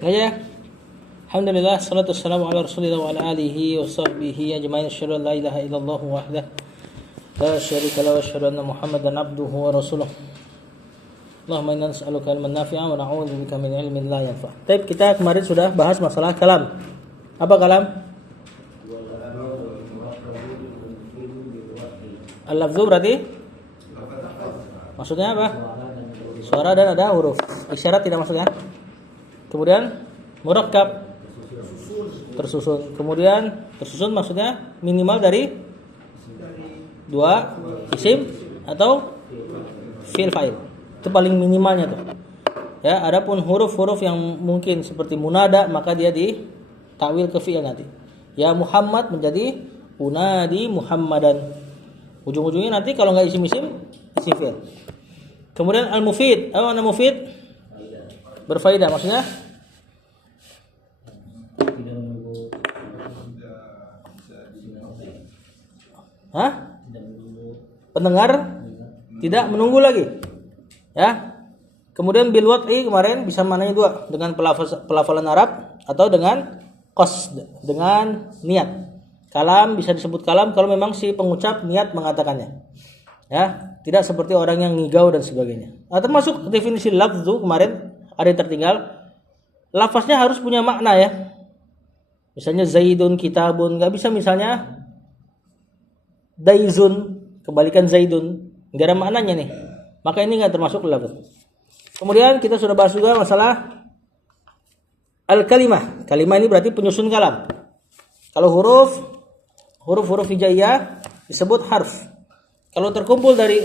Ya. Alhamdulillah, salatu wassalamu ala Rasulillah wa ala alihi wa sahbihi ajma'in. Asyhadu an la ilaha illallah wahdahu la syarika lahu wa asyhadu anna Muhammadan abduhu wa rasuluh. Allahumma inna nas'aluka ilman nafi'an wa na'udzubika min ilmin la yanfa'. Baik, kita kemarin sudah bahas masalah kalam. Apa kalam? Al-lafzu berarti maksudnya apa? Suara dan ada huruf. Isyarat tidak masuk ya. Kemudian murakkab tersusun. Kemudian tersusun maksudnya minimal dari dua isim atau fi'il fa'il. Itu paling minimalnya tuh. Ya, adapun huruf-huruf yang mungkin seperti munada maka dia ditakwil ke fi'il nanti. Ya Muhammad menjadi unadi Muhammadan. Ujung-ujungnya nanti kalau enggak isim-isim isim fi'il. Kemudian al-mufid. Apa makna mufid? Berfaedah maksudnya? Hah? Pendengar tidak menunggu lagi. Ya. Kemudian bil wad'i kemarin bisa maknanya dua, dengan pelafalan Arab atau dengan qasd, dengan niat. Kalam bisa disebut kalam kalau memang si pengucap niat mengatakannya. Ya, tidak seperti orang yang ngigau dan sebagainya. Nah, termasuk definisi lafzu kemarin ada yang tertinggal. Lafaznya harus punya makna ya. Misalnya Zaidun kitabun, enggak bisa misalnya Daizun, kebalikan Zaidun, enggak ada maknanya nih. Maka ini enggak termasuk lafaz. Kemudian kita sudah bahas juga masalah al-kalimah. Kalimah ini berarti penyusun kalam. Kalau huruf hijaiyah disebut harf. Kalau terkumpul dari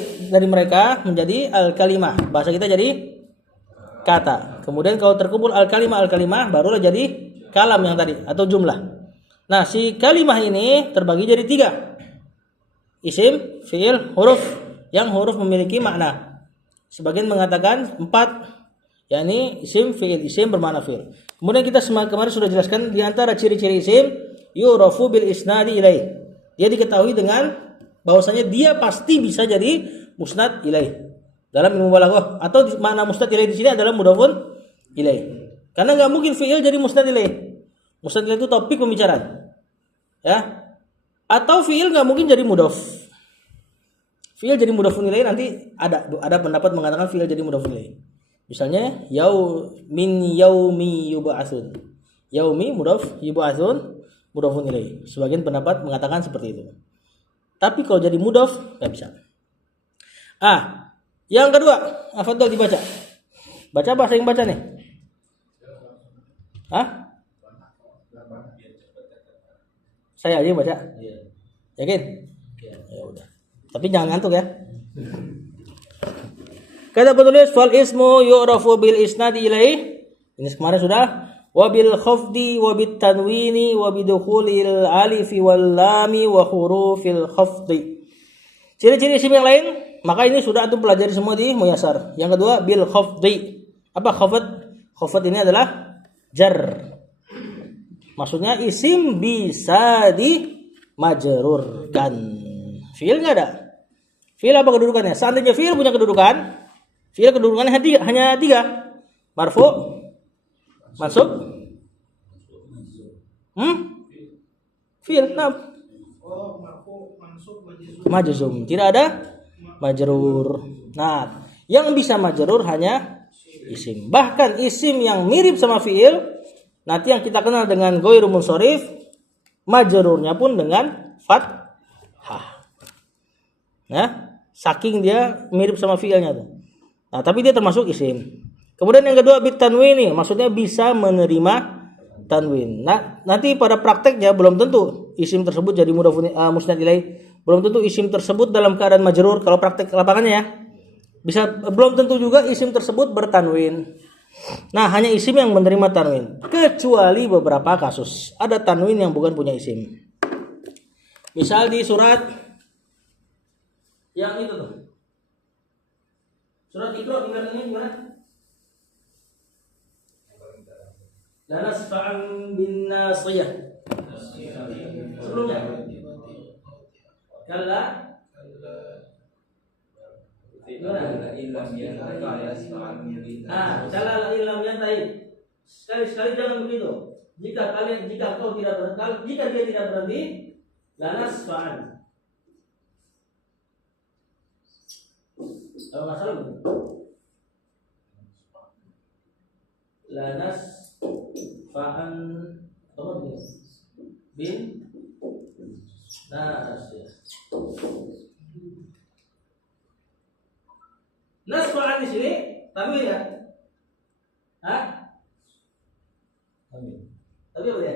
mereka menjadi al-kalimah. Bahasa kita jadi kata. Kemudian kalau terkumpul al-kalimah barulah jadi kalam yang tadi atau jumlah. Nah, si kalimah ini terbagi jadi 3. Isim, fi'il, huruf. Yang huruf memiliki makna. Sebagian mengatakan 4, yakni isim, fi'il. Isim bermakna fi'il. Kemudian kita kemarin sudah jelaskan di antara ciri-ciri isim yurafu bil isnadi ilaih. Dia diketahui dengan bahwasanya dia pasti bisa jadi musnad ilaih. Dalam ilmu balaghah atau makna musnad ilaih di sini adalah mudhafun ilaih. Karena enggak mungkin fi'il jadi musnad ilaih. Musnad ilaih itu topik pembicaraan. Ya. Atau fi'il enggak mungkin jadi mudhaf. Fi'il jadi mudhafun ilaih nanti ada pendapat mengatakan fi'il jadi mudhafun ilaih. Misalnya min yaumi yub'atsun. Yaumi mudhaf, yub'atsun mudhafun ilaih. Sebagian pendapat mengatakan seperti itu. Tapi kalau jadi mudhaf enggak bisa. Yang kedua, afdal dibaca. Baca apa saya yang baca nih? Saya aja yang baca. Yakin? Ya udah. Tapi jangan ngantuk ya. Kata penulis fal ismu yu'rafu bil isnadi ilaih. Ini kemarin sudah. Wa bil khafdi wa bit tanwini wa bidukhulil alifi wal lami wa hurufil khafdi. Ciri-ciri isim yang lain, maka ini sudah antum pelajari semua di Muyasar. Yang kedua bil khafdi. Apa khafd? Khafd ini adalah jar. Maksudnya isim bisa dimajrurkan. Fi'il enggak ada. Fi'il apa kedudukannya? Seandainya fi'il punya kedudukan, fi'il kedudukannya hanya 3. Marfu, mansub, fi'il. Majzum. Tidak ada majrur. Nah, yang bisa majrur hanya isim. Bahkan isim yang mirip sama fi'il, nanti yang kita kenal dengan ghairu munsharif, majrurnya pun dengan fathah. Nah, saking dia mirip sama fi'ilnya tuh. Nah, tapi dia termasuk isim. Kemudian yang kedua bit tanwini, maksudnya bisa menerima tanwin. Nah, nanti pada prakteknya belum tentu isim tersebut jadi musnad ilaih. Belum tentu isim tersebut dalam keadaan majrur kalau praktek lapangannya ya. Belum tentu juga isim tersebut bertanwin. Nah, hanya isim yang menerima tanwin. Kecuali beberapa kasus. Ada tanwin yang bukan punya isim. Misal di surat yang itu tuh. Surat Iqra ini gimana? Lanasfa'an bin nasiyah. Sebelumnya kalla Kalla ilam yantahi. Sekali-sekali jangan begitu. Jika dia tidak berhenti, lanasfa'an. Kalau nggak salah begitu. Lanasfa'an atau begini. Bin nasiyah. Nasfa'an di sini tanwin ya? Hah? Tanwin. Tapi apa ya?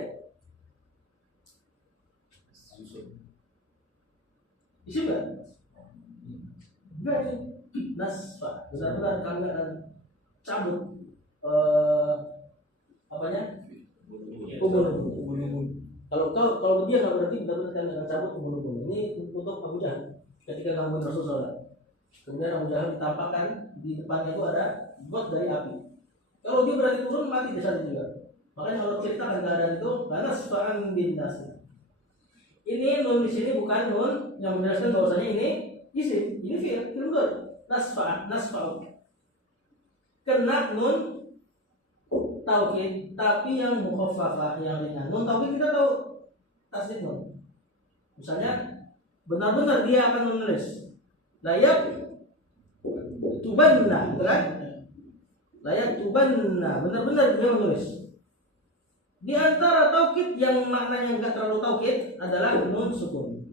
Isim enggak? Enggak ini. Nasfa. Benar-benar kami akan cabut apanya? Ubun. Kalau dia nggak berarti benar-benar kami akan cabut ubun. Ini untuk Abu Jahal ketika gangguin Rasulullah. Kemudian Abu Jahal ditampakkan di depannya itu ada got dari api. Kalau dia berani turun mati di sana juga. Makanya kalau ceritakan keadaan itu karena seorang bin nasr. Ini nun di sini bukan nun yang menjelaskan bahwasanya ini isim, ini fi'il mudhari. Nasfa'u. Kena nun taukid tapi yang mukhaffafah yang ringan. Nun taukid kita tahu tasdid nun. Misalnya benar-benar dia akan menulis layak tubanna, kan? Layak tubanna, benar-benar dia menulis. Di antara taukid yang maknanya enggak terlalu taukid adalah nun sukun.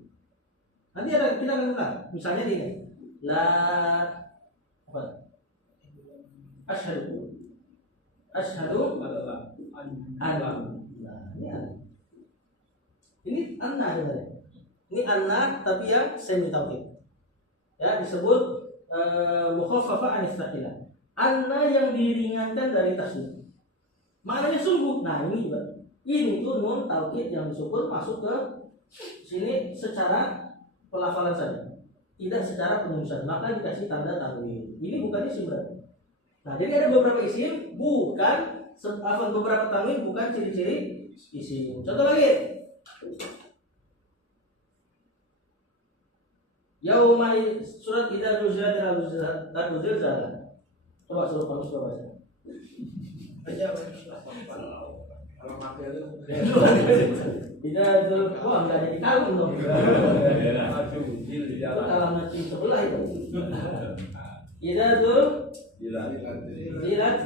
Nanti ada kita akan lihat. Misalnya ini. La apa? Asyhadu anna. Nah, ini anna. Ini anna sebenarnya. Ini anna tapi yang semi taukid. Ya, disebut mukhaffafah an istilah. Anna yang diringankan dari tasdid. Maknanya sungguh. Nah ini juga. Ini tuh nun taukid yang disebut masuk ke sini secara pelafalan saja, tidak secara penulisan. Maka dikasih tanda tanwin. Ini bukan isim berarti. Nah jadi ada beberapa isim bukan beberapa tanwin bukan ciri-ciri isim. Contoh lagi. Yauma surat Idza Zulzilatil Ardu zilzalaha. Coba suruh kamu coba baca. Aja kalau pakai itu tidak wah enggak jadi kalem dong. Itu kalau macam sebelah itu. Idza Zulzilat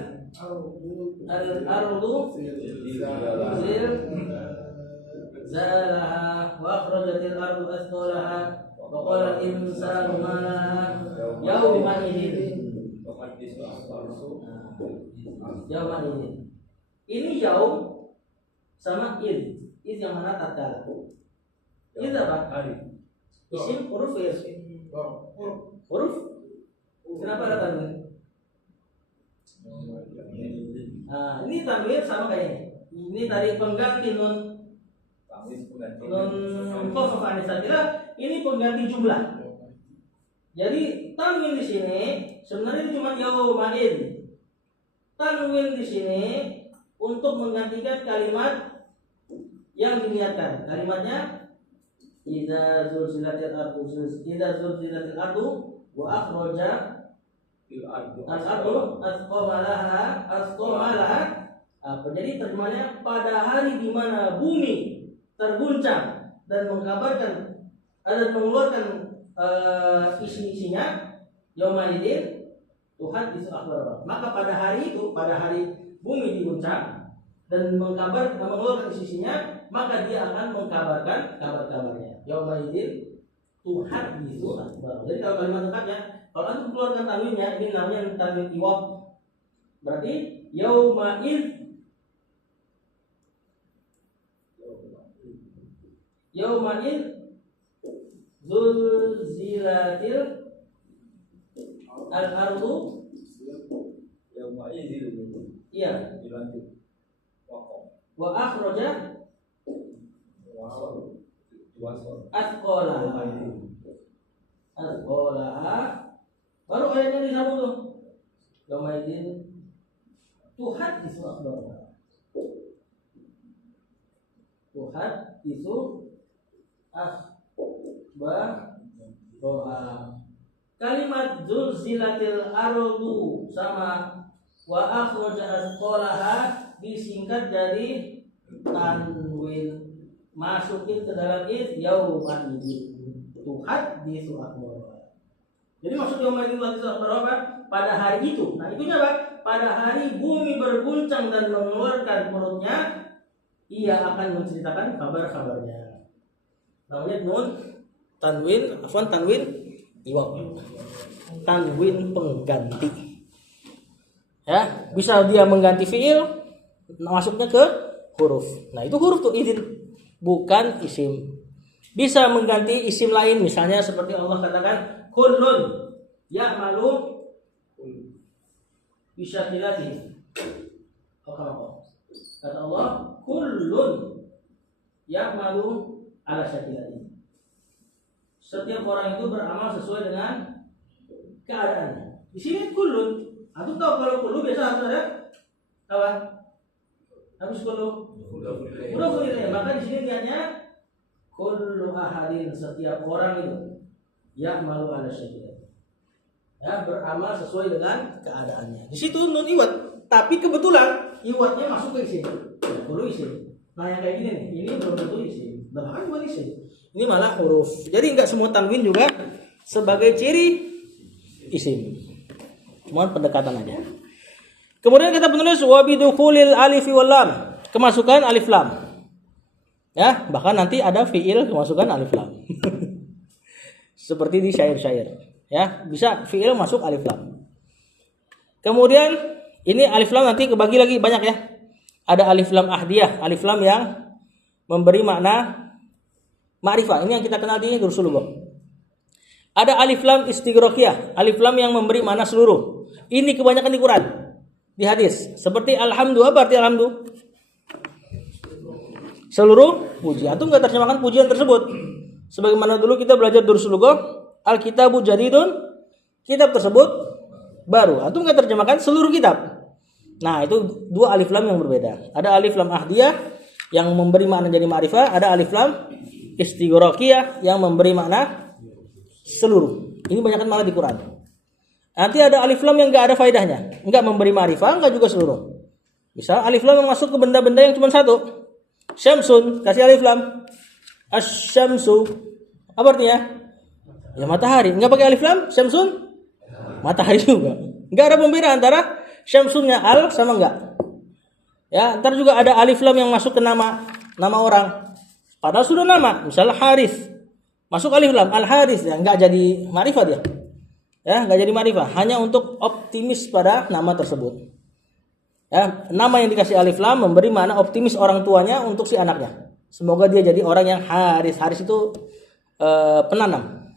al-ardu zilzalaha wa akhrajatil ardu athqalaha wa qala al-insanu ma laha yawma idzin. Yauma ini. Ini yaum sama id. Id yang mana tatkala? Id apa? Hari. Isim huruf ya? Huruf? Kenapa ada tanwin? Nah, ini tanwin sama kayak ini. Ini tadi pengganti nun mukhaffafah an istilah. Ini pengganti jumlah. Jadi tanwin di sini sebenarnya cuma yauma id. Tanwin di sini untuk menggantikan kalimat yang diniatkan. Kalimatnya idza zulzilatil ardu wa akhraja al-ardu asqalaha. Jadi terjemahnya pada hari di mana bumi terguncang dan mengabarkan dan mengeluarkan isi-isinya yaumaidin Tuhan itu akhbar. Maka pada hari itu, pada hari bumi diguncang dan mengeluarkan sisinya, maka dia akan mengkabarkan kabar-kabarnya. Yaumaidin Tuhan itu akhbar. Jadi kalau kalimat lengkapnya, kalau antum keluarkan tanwinnya, ini namanya tanwin iwab. Berarti yaumaid zulzilatil al-ardu iya wa akhraja athqalaha baru ayatnya disambung tuh yaumaidin Tuhan isu akhbar Tuhan isu akhbar doa. Kalimat zulzilatil ardu sama wa akhraja athqalaha disingkat jadi tanwin. Masukin ke dalam yauman itu haditsu akhbar. Jadi maksud yauman itu haditsu akhbar apa? Pada hari itu. Nah, itunya apa? Pada hari bumi berguncang dan mengeluarkan perutnya, ia akan menceritakan kabar-kabarnya. Namanya nun tanwin iwab. Tanwin pengganti. Ya, bisa dia mengganti fiil, masuknya ke huruf. Nah, itu huruf tuh idin, bukan isim. Bisa mengganti isim lain, misalnya seperti Allah katakan kullun ya'malu bisyakilati. Kata Allah kullun ya'malu ala syakilati. Setiap orang itu beramal sesuai dengan keadaannya. Di sini kullun. Aku tahu kalau kullu biasa harus ada apa? Harus kullu. Mudhaf ilaih. Maka di sini niatnya kullu ahadin, setiap orang itu ya'malu ala syakilati. Ya, beramal sesuai dengan keadaannya. Di situ nun iwat, tapi kebetulan iwatnya masuk ke isim. Ya, kullu isim. Nah, yang kayak gini nih, ini belum tentu isim. Bahkan bukan isim. Ini malah huruf. Jadi enggak semua tanwin juga sebagai ciri isim. Cuma pendekatan aja. Kemudian kata penulis wa bidukhulil alif wal lam, kemasukan alif lam. Ya, bahkan nanti ada fiil kemasukan alif lam. Seperti di syair-syair. Ya, bisa fiil masuk alif lam. Kemudian ini alif lam nanti kebagi lagi banyak ya. Ada alif lam ahdiyah, alif lam yang memberi makna ma'rifah. Ini yang kita kenal di Dursul Lugah. Ada alif lam istighraqiyah, alif lam yang memberi makna seluruh. Ini kebanyakan di Quran, di hadis. Seperti alhamdu, apa arti alhamdu? Seluruh puji. Antum enggak terjemahkan pujian tersebut. Sebagaimana dulu kita belajar Dursul Lugah, al-kitabu jadidun, kitab tersebut baru. Antum enggak terjemahkan seluruh kitab. Nah, itu dua alif lam yang berbeda. Ada alif lam ahdiyah yang memberi makna jadi ma'rifah, ada alif lam istighraqiyah yang memberi makna seluruh. Ini banyakkan malah di Quran. Nanti ada alif lam yang enggak ada faedahnya, enggak memberi ma'rifah, enggak juga seluruh. Misal alif lam yang masuk ke benda-benda yang cuma satu. Syamsun, kasih alif lam. Asy-syamsu. Apa artinya? Ya matahari. Enggak pakai alif lam, syamsun matahari juga. Enggak ada pembeda antara syamsunnya al sama enggak. Ya, ntar juga ada alif lam yang masuk ke nama orang. Padahal sudah nama, misalnya Haris. Masuk alif lam, Al-Haris, ya enggak jadi ma'rifah dia. Ya, enggak jadi ma'rifah, hanya untuk optimis pada nama tersebut. Ya, nama yang dikasih alif lam memberi makna optimis orang tuanya untuk si anaknya. Semoga dia jadi orang yang Haris. Haris itu penanam,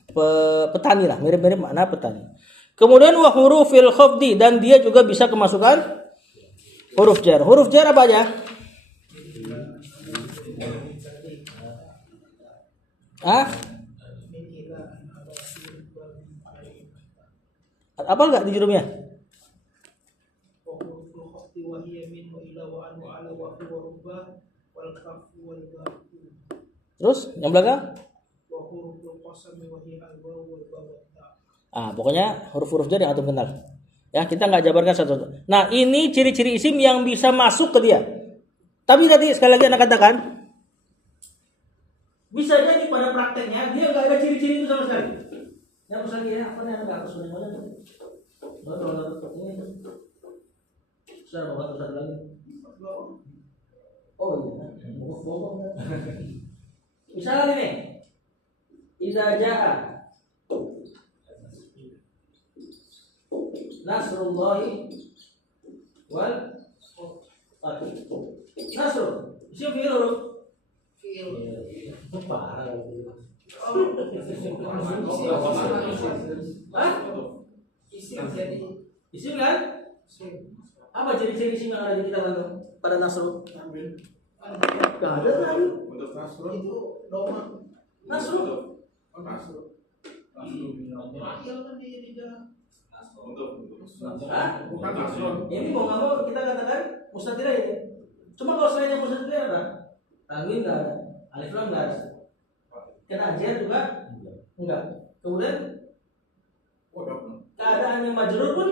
petani lah, mirip-mirip makna petani. Kemudian wa hurufil khafdi, dan dia juga bisa kemasukan huruf jar. Huruf jar apa aja? Apa enggak di jurumnya? Terus yang belakang? Pokoknya huruf-huruf jar yang antum kenal. Ya, kita enggak jabarkan satu-satu. Nah, ini ciri-ciri isim yang bisa masuk ke dia. Tapi tadi sekali lagi anak katakan, bisa jadi pada prakteknya dia enggak ada ciri-ciri itu sama sekali. Yang misalnya ya, apa nih enggak harus mana tuh. Betul ini. Saya mau satu lagi. Oh iya. Misalnya nih. Idza jaa Nasrullahi wal fath. Nasr. Isim fi'il huruf. Fi'il. Parah. Isim jadi isim kan? Apa ciri-ciri isim yang ada di kitab antum pada Nasr? Ambil. Enggak ada lagi. Untuk Nasr itu doma. Nasr. Nasr. Ini mau nggak mau kita katakan mustatilah ini. Cuma kalau selain yang mustatilah apa? Tanwin nggak ada, alif lam nggak ada. Kena jar juga enggak. Kemudian keadaannya majrur pun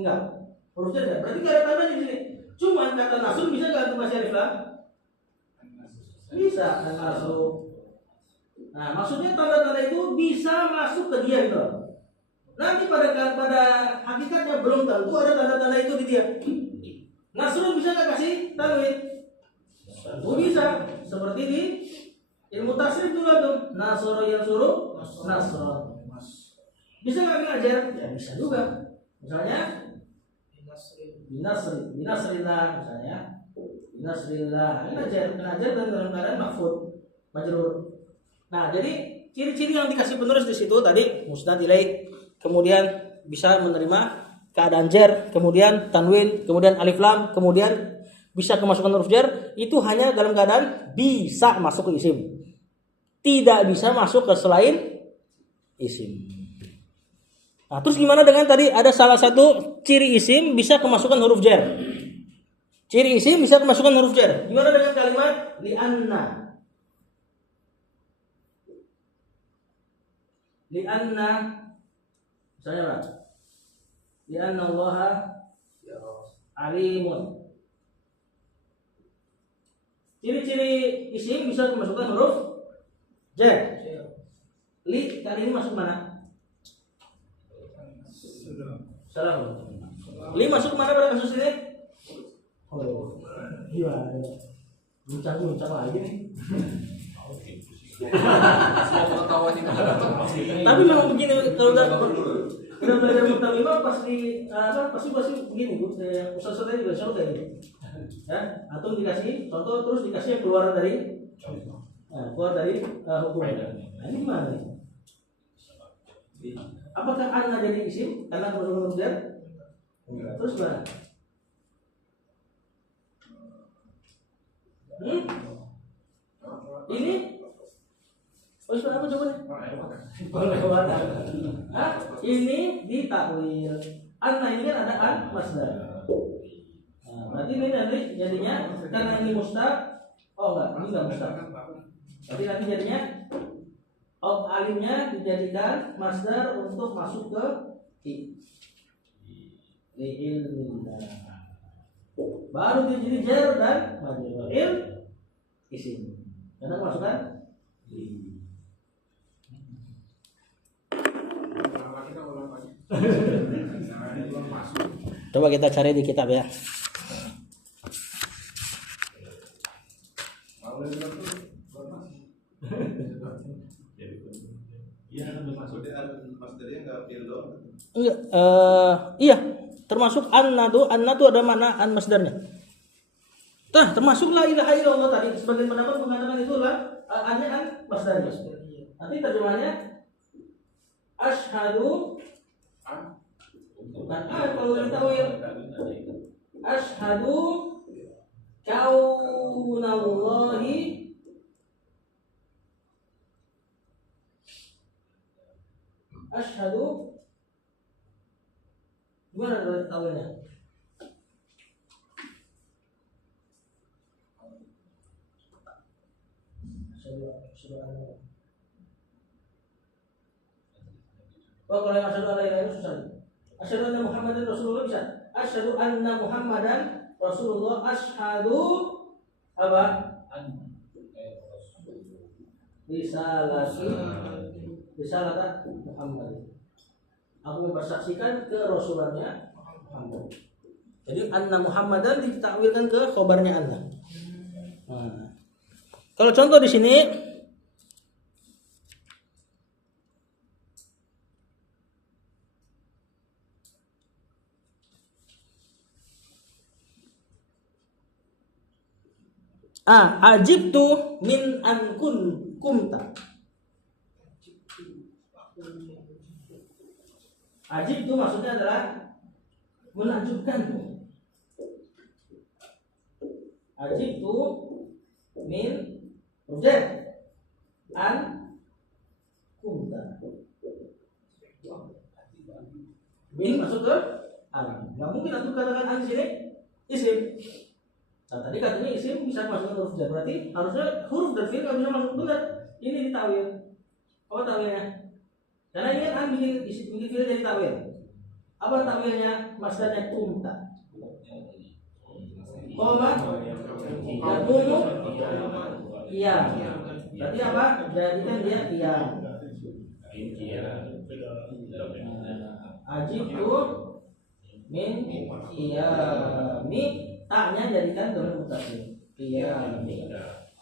enggak. Huruf jar enggak. Berarti nggak ada tanda di sini. Cuma kata nasrun bisa nggak antum kasih alif lam? Bisa, dan masuk. Nah, maksudnya tanda-tanda itu bisa masuk ke dia gitu. Nanti pada hakikatnya belum tentu ada tanda-tanda itu di dia. Nasrun bisa nggak kasih tanwin? Oh bisa, seperti di ilmu tasrif juga tuh. Nasoro yang suruh nasron. Bisa nggak ngajar? Ya bisa juga. Misalnya binasrillah misalnya. Binasrillah. Ngajar dan dalam keadaan mahfud, majrur. Nah, jadi ciri-ciri yang dikasih penulis di situ tadi musnad ilaih, kemudian bisa menerima keadaan jar, kemudian tanwin, kemudian alif lam, kemudian bisa kemasukan huruf jar, itu hanya dalam keadaan bisa masuk ke isim. Tidak bisa masuk ke selain isim. Nah, terus gimana dengan tadi ada salah satu ciri isim bisa kemasukan huruf jar. Ciri isim bisa kemasukan huruf jar. Gimana dengan kalimat li'anna? Li'anna misalnya apa? Li'anna Allah alimun. Ciri-ciri isim bisa kemasukan huruf jar. Li kali ini masuk mana? Salam. Li masuk mana pada kasus ini? Oh, iya. Bincang lagi nih. Tapi memang begini kalau udah belajar mutamimah pasti begini Bu. Ustaz saya juga selalu kayak gitu. Ya, atau dikasih contoh terus dikasih yang keluar dari hukumnya. Nah, ini gimana nih? Apakah anna jadi isim karena huruf jar? Terus gimana? Ini apa jawabannya? Ini ditakwil. Anna ini kan ada an masdar. Nah, berarti ini nanti jadinya karena ini mustaq. Oh enggak, ini enggak mustaq. Jadi nanti jadinya alimnya dijadikan masdar untuk masuk ke ilmillah. Baru jadi jar dan majrur isim. Karena masukkan coba kita cari di kitab ya. Iya, termasuk anna tuh ada mana an masdarnya. Nah, termasuklah ilaha illallah tadi. Sebagian pendapat mengatakan itulah annya an masdarnya. Nanti terjemahannya asyhadu bukan kalau yang tawil asyhadu kaunallahi asyhadu gimana kalau tawilnya? Oh, kalau yang asyhadu alla ilaha illallah susah. Asyhadu anna Muhammadan Rasulullah bisa. Asyhadu anna Muhammadan Rasulullah. Asyhadu apa? Risalata Muhammad. Aku mempersaksikan ke rasulannya Muhammad. Jadi anna Muhammadan ditakwilkan ke khobarnya anna. Nah, kalau contoh di sini ajibtu min an kumta. Ajibtu maksudnya adalah menakjubkan. Ajibtu min objek an kumta. Min masuk ke an. Nggak mungkin aku katakan an di sini isim. Nah, tadi katanya isim bisa masuk ke huruf jar, berarti harusnya huruf dan fi'il nggak bisa masuk benar. Ini ditawil. Apa tawilnya? Karena ini kan bikin fi'il jadi tawil. Apa tawilnya? Masdarnya kumta. Koma yakumu iya. Berarti apa? Jadikan dia iya. Ajibtu min qiyami, taknya jadikan dhamir muttasil. Qiyami.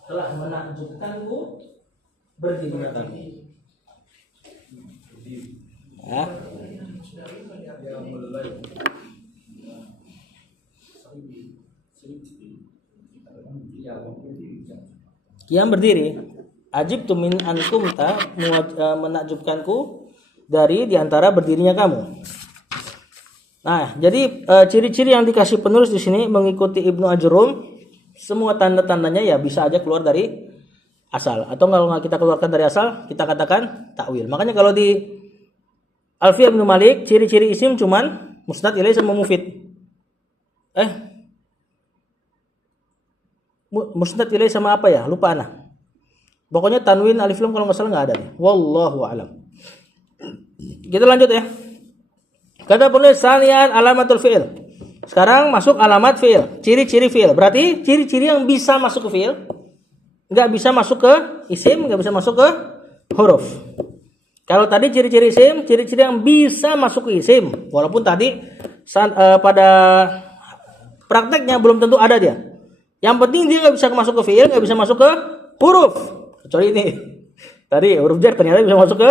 Telah menakjubkanku berdirinya kamu. Ya. Qiyam berdiri. Ajibtu min ankum ta, menakjubkanku dari diantara berdirinya kamu. Nah, jadi ciri-ciri yang dikasih penulis di sini mengikuti Ibnu Ajrum, semua tanda-tandanya ya bisa aja keluar dari asal. Atau kalau nggak kita keluarkan dari asal, kita katakan takwil. Makanya kalau di Alfiyah Ibnu Malik, ciri-ciri isim cuman musnad ilaih sama mufid. Musnad ilaih sama apa ya? Lupa ana. Pokoknya tanwin alif lam kalau nggak salah nggak ada deh. Wallahu a'lam. Kita lanjut ya. Kata penulis sanian alamatul fi'il. Sekarang masuk alamat fi'il, ciri-ciri fi'il. Berarti ciri-ciri yang bisa masuk ke fi'il, nggak bisa masuk ke isim, nggak bisa masuk ke huruf. Kalau tadi ciri-ciri isim, ciri-ciri yang bisa masuk ke isim, walaupun tadi pada prakteknya belum tentu ada dia. Yang penting dia nggak bisa masuk ke fi'il, nggak bisa masuk ke huruf. Kecuali ini. Tadi huruf jar ternyata bisa masuk ke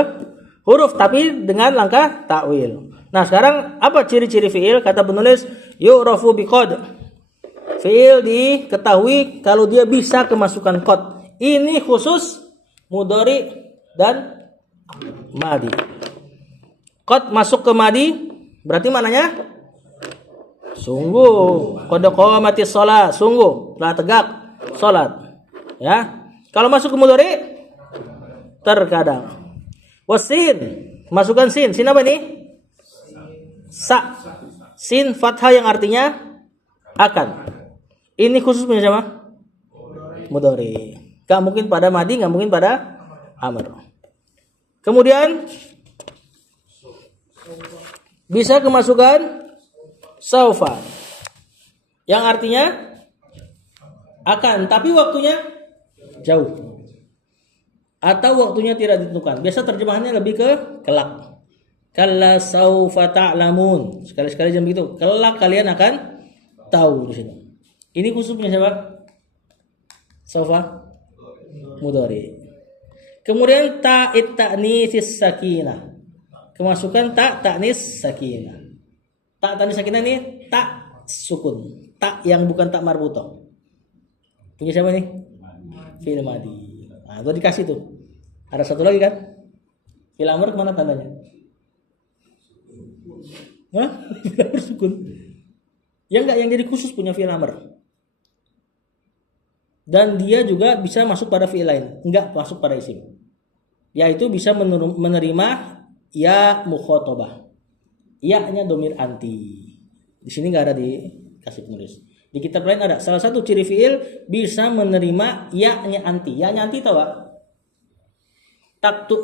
huruf, tapi dengan langkah takwil. Nah, sekarang apa ciri-ciri fi'il? Kata penulis, yu'rafu biqad. Fi'il diketahui kalau dia bisa kemasukan qad. Ini khusus mudhari dan madi. Qad masuk ke madi berarti maknanya sungguh. Qad qamatis shalah, sungguh telah tegak salat. Ya. Kalau masuk ke mudhari terkadang. Wasin, masukkan sin. Sin apa nih? Sa. Sin fathah yang artinya akan. Ini khusus punya siapa? Mudhari. Gak mungkin pada madi, gak mungkin pada amr. Kemudian bisa kemasukan saufa yang artinya akan, tapi waktunya jauh atau waktunya tidak ditentukan. Biasa terjemahannya lebih ke kelak. Kalla saufa ta'lamun. Sekali-sekali jam begitu. Kelak kalian akan tahu di sini. Ini khususnya siapa? Saufa mudhari. Kemudian ta'it ta'nisis sakinah. Kemasukan ta'nis sakinah. Ta'nis sakinah ini tak sukun. Tak yang bukan tak marbutoh. Punya siapa nih? Fi'il madi. Nah, itu dikasih tuh. Ada satu lagi kan? Fi'il amr kemana tandanya? Hah? Fi'il amr sukun. Yang enggak, yang jadi khusus punya fi'il amr. Dan dia juga bisa masuk pada fi'il lain, enggak masuk pada isim. Yaitu bisa menerima ya mukhatabah. Ya-nya domir anti. Di sini enggak ada dikasih penulis. Di kitab lain ada. Salah satu ciri fi'il bisa menerima ya-nya anti. Ya-nya anti tahu Pak?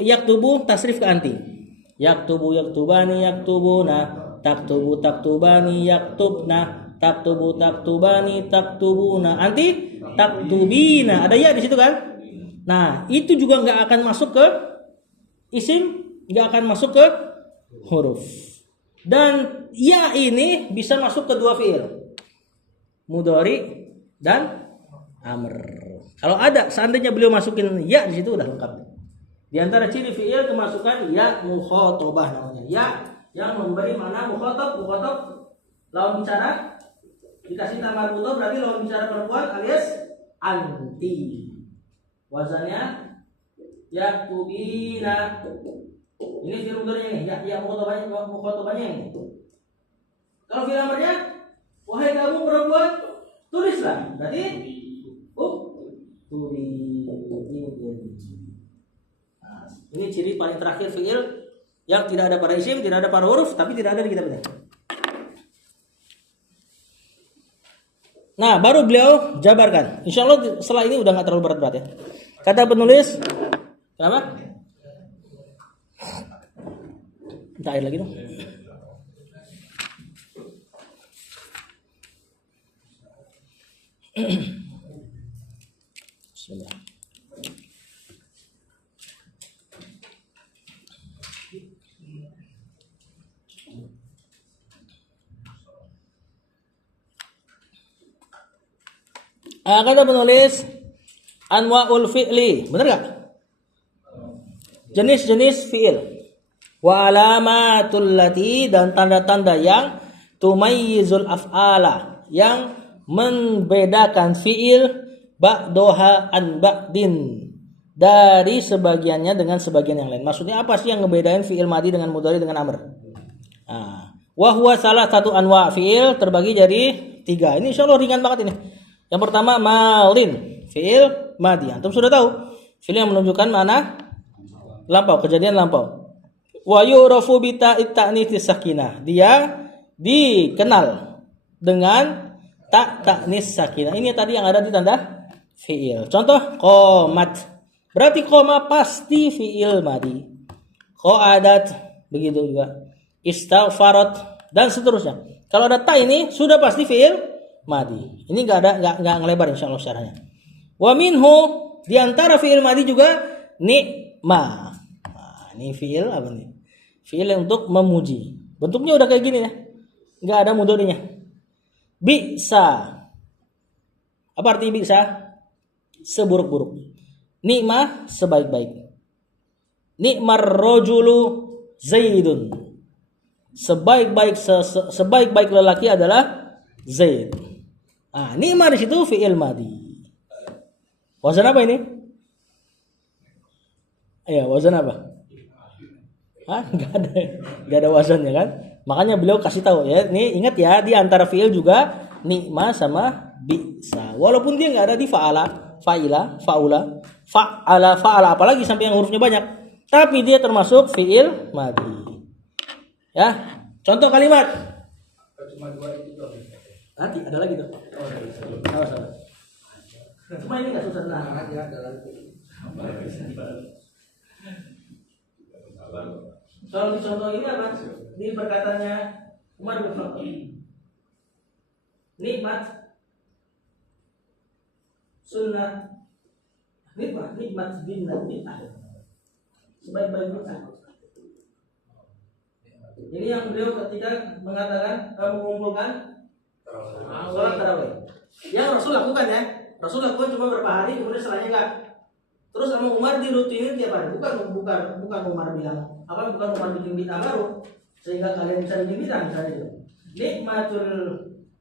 Yaktubu tasrif ke anti. Yaktubu yaktubani yaktubuna, taktubu taktubani yaktubna, taktubu taktubani taktubuna. Anti taktubina. Ada ya di situ kan? Nah, itu juga nggak akan masuk ke isim, nggak akan masuk ke huruf. Dan ya ini bisa masuk ke dua fi'il, mudhari dan amr. Kalau ada, seandainya beliau masukin ya di situ udah lengkap. Di antara ciri fi'il kemasukan ya mukhatabah namanya. Ya yang memberi makna mukhatab, lawan bicara. Dikasih tamar butuh berarti lawan bicara perempuan alias anti. Wazannya yaktubina. Ini fi'il mudhari ini, ya mukhatabahnya ini. Kalau fi'il amrnya, wahai kamu perempuan, tulislah. Berarti ini ciri paling terakhir fi'il yang tidak ada pada isim, tidak ada pada huruf, tapi tidak ada di kitab ini. Nah, baru beliau jabarkan. Insya Allah setelah ini udah nggak terlalu berat-berat ya. Kata penulis, kenapa? Minta air lagi dong. Bismillah. Kata penulis anwa'ul fi'li, benar gak? Jenis-jenis fi'il. Wa alamatul lati, dan tanda-tanda yang tumayyizul af'ala, yang membedakan fi'il ba'doha an ba'din, dari sebagiannya dengan sebagian yang lain. Maksudnya apa sih yang ngebedain fi'il madi dengan mudhari dengan amr? Wa huwa salah satu anwa' fi'il, terbagi jadi 3. Ini insyaallah ringan banget ini. Yang pertama malin, fi'il madi. Antum sudah tahu, fi'il yang menunjukkan mana? Lampau, kejadian lampau. Wa yu'rafu bi ta'nits sakinah. Dia dikenal dengan ta'nis sakinah. Ini tadi yang ada di tanda fi'il. Contoh qomat. Berarti qoma pasti fi'il madi. Qa'adat begitu juga. Istaghfarat dan seterusnya. Kalau ada ta ini sudah pasti fi'il madi. Ini enggak ngelebar insyaallah syarahnya. Wa minhu, di antara fi'il madi juga ni'ma. Nah, ini fi'il apa nih? Fi'il untuk memuji. Bentuknya udah kayak gini ya. Enggak ada mudhari'nya. Bi'sa. Apa arti bi'sa? Seburuk-buruk. Ni'ma sebaik-baik. Ni'mar rajulu Zaidun. Sebaik-baik lelaki adalah Zaid. Ni'ma di situ fi'il madi. Wazan apa ini? Ya, wazan apa? Enggak ada wazannya kan? Makanya beliau kasih tahu ya. Ini ingat ya, di antara fi'il juga ni'ma sama bi'sa. Walaupun dia enggak ada di fa'ala, fa'ila, fa'ula, fa'ala, apalagi sampai yang hurufnya banyak. Tapi dia termasuk fi'il madi. Ya, contoh kalimat. Cuma 2 itu. Nanti ada lagi tuh. Sama-sama. Cuma ini nggak susah nah. Kalau di contoh ini apa? Di perkataannya Umar bin Khattab. Nikmat sunnah. Nikmat bid'ah. Sebaik-baik bid'ah. Ini yang beliau ketika mengatakan mengumpulkan sholat tarawih. Yang Rasul lakukan ya. Rasul lakukan cuma beberapa hari, kemudian setelahnya enggak. Terus sama Umar dirutinin tiap hari. Bukan Umar bilang apa? Bukan Umar bikin bid'ah baru sehingga kalian bisa bikin bid'ah misalnya itu.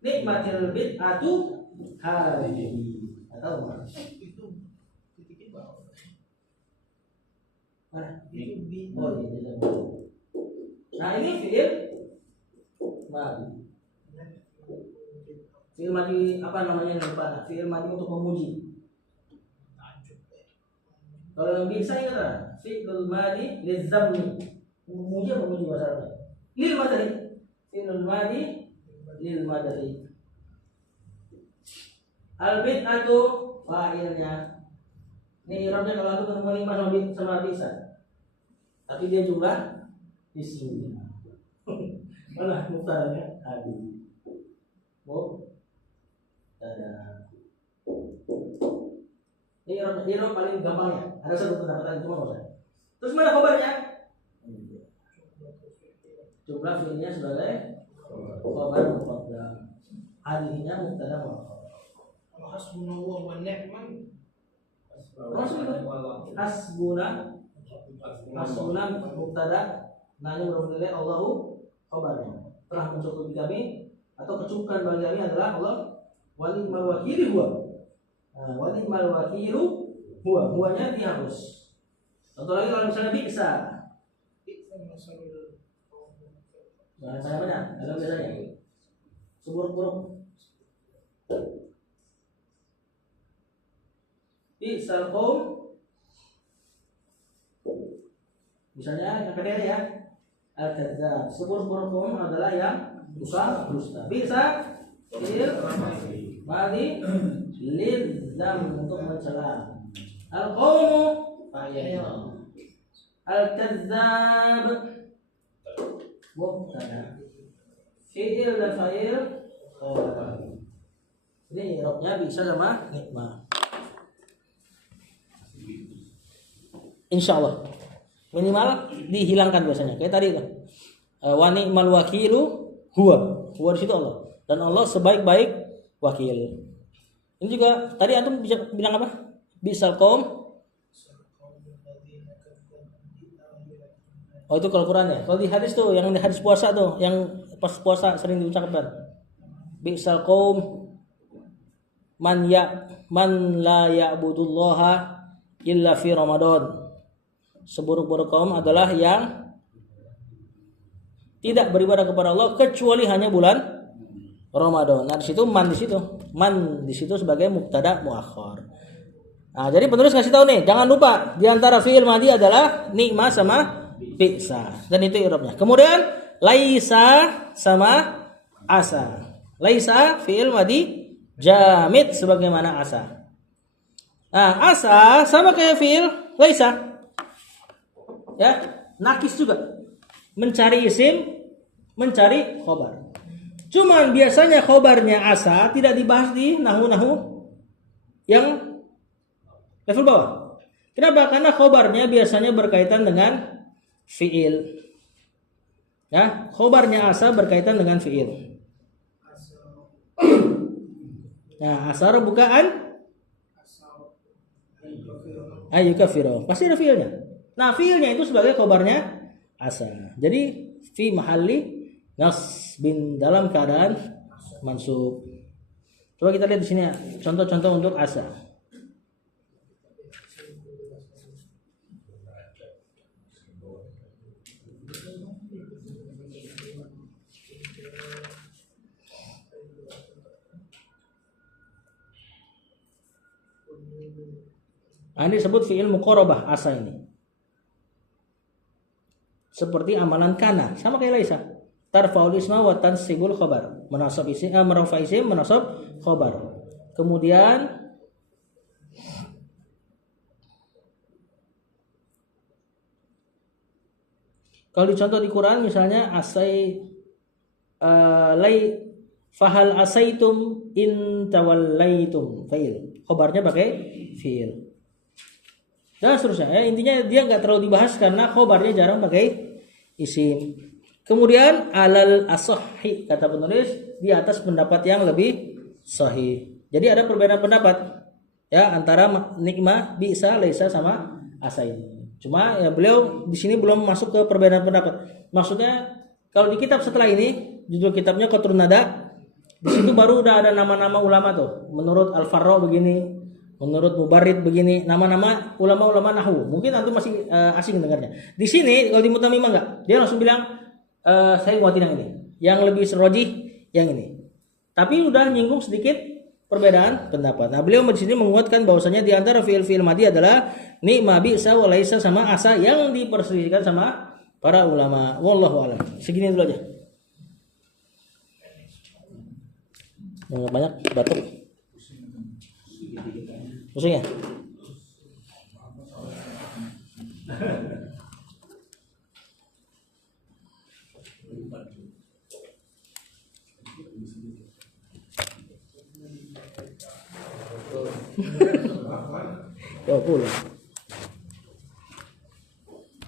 Nikmatil bid'atu hadhihi. Atau Umar. Itu titik bawah. Itu bid'ah. Nah, ini fi'il madi. Fi'il madi apa namanya yang lupa? Fi'il madi untuk memuji. Kalau yang bisa ingat lah, fi'il madi lizamni. Memuji apa memuji bahasa Arab? Lil madari. Fi'il madi lil madari. Al bid'atu fa'ilnya. Ini irabnya kalau aku ketemu sama bisa. Tapi dia juga di sini. Mana mubtada'nya? Adi. Mubtada. Ini irab paling gampang ya. Ada satu pendapatan cuma enggak usah. Terus mana khabarnya? Jumlah fi'ilnya sebagai khabar muqaddam. Hadinya mubtada muakhkhar. Hasbunallah wa ni'mal Hasbuna mubtada, nanya berfilai Allahu khabarnya. Telah mencukupi kami atau kecukupan bagi kami adalah Allah. Wali mal wakili huwa. Wali mal wakilu huwa. Huwanya dihapus. Contoh lagi kalau misalnya bisa. Jangan saya benar. Dalam biasanya. Seburuk-buruk. Bisal qaum. Misalnya yang kedua ya, al-kadzdzab. Seburuk-buruk kaum adalah yang dusta. Bisa fi'il madi lidzam untuk mencela. Al-qaumu fa'il. Al-kadzdzab mubtada. Fi'il dan fa'il khabar. Ini i'rabnya bisa sama nikmah. Insyaallah. Minimal dihilangkan biasanya. Kayak tadi kan. Wa ni'mal wakilu huwa. Huwa di situ Allah. Dan Allah sebaik-baik wakil. Ini juga tadi antum bisa bilang apa? Bisal qaum. Oh itu kalau Quran ya. Kalau di hadis tuh, yang di hadis puasa tuh, yang pas puasa sering diucapkan. Bisal qaum man la ya'budullaha illa fi Ramadan. Seburuk-buruk kaum adalah yang tidak beribadah kepada Allah kecuali hanya bulan Ramadan. Nah, di situ man di situ. Man di situ sebagai mubtada muakhar. Nah, jadi penulis ngasih tahu nih, jangan lupa di antara fi'il madhi adalah ni'ma sama bi'sa. Dan itu i'rabnya. Kemudian laisa sama asa. Laisa fi'il madhi jamid sebagaimana asa. Nah, asa sama kayak fi'il laisa. Ya, nakis juga. Mencari isim, mencari khobar. Cuman biasanya khobarnya asa tidak dibahas di nahu-nahu yang level bawah. Kenapa? Karena khobarnya biasanya berkaitan dengan fi'il. Ya, khobarnya asa berkaitan dengan fi'il. Nah, asar bukaan ayyukafiru. Pasti ada fi'ilnya. Nah, fi'ilnya itu sebagai khobarnya asa. Jadi fi mahalli nasbin, dalam keadaan mansub. Coba kita lihat di sini ya, contoh-contoh untuk asa. Nah, ini disebut fi'il muqarabah asa ini. Seperti amalan kana, sama kayak laisa. Tarfa'ul isma wa tansibul khabar. Menasab isim, merafa isim, menasab khabar. Kemudian kalau dicontoh di Quran misalnya asai lai fahal asaitum in tawallaitum, fa'il. Khabarnya pakai fi'il. Dan seterusnya ya, intinya dia nggak terlalu dibahas karena khobarnya jarang pakai isim. Kemudian alal as-sahih, kata penulis, di atas pendapat yang lebih sahih. Jadi ada perbedaan pendapat ya antara nikmah, bi'sa, laisa sama asa ini. Cuma ya beliau di sini belum masuk ke perbedaan pendapat. Maksudnya kalau di kitab setelah ini, judul kitabnya Qatrun Nada, di situ baru udah ada nama-nama ulama tuh. Menurut Al-Farra begini, menurut Mubarrid begini, nama-nama ulama-ulama nahwu. Mungkin antum masih asing dengarnya. Di sini kalau di Mutamimah enggak, dia langsung bilang saya nguatin yang ini. Yang lebih serojih yang ini. Tapi udah nyinggung sedikit perbedaan pendapat. Nah, beliau di sini menguatkan bahwasanya di antara fi'il-fi'il madhi adalah ni'ma, bi'sa, wa laisa sama asa yang diperselisihkan sama para ulama. Wallahu a'lam. Segini dulu aja. Yang banyak batuk. Pusing ya? Ya pulang.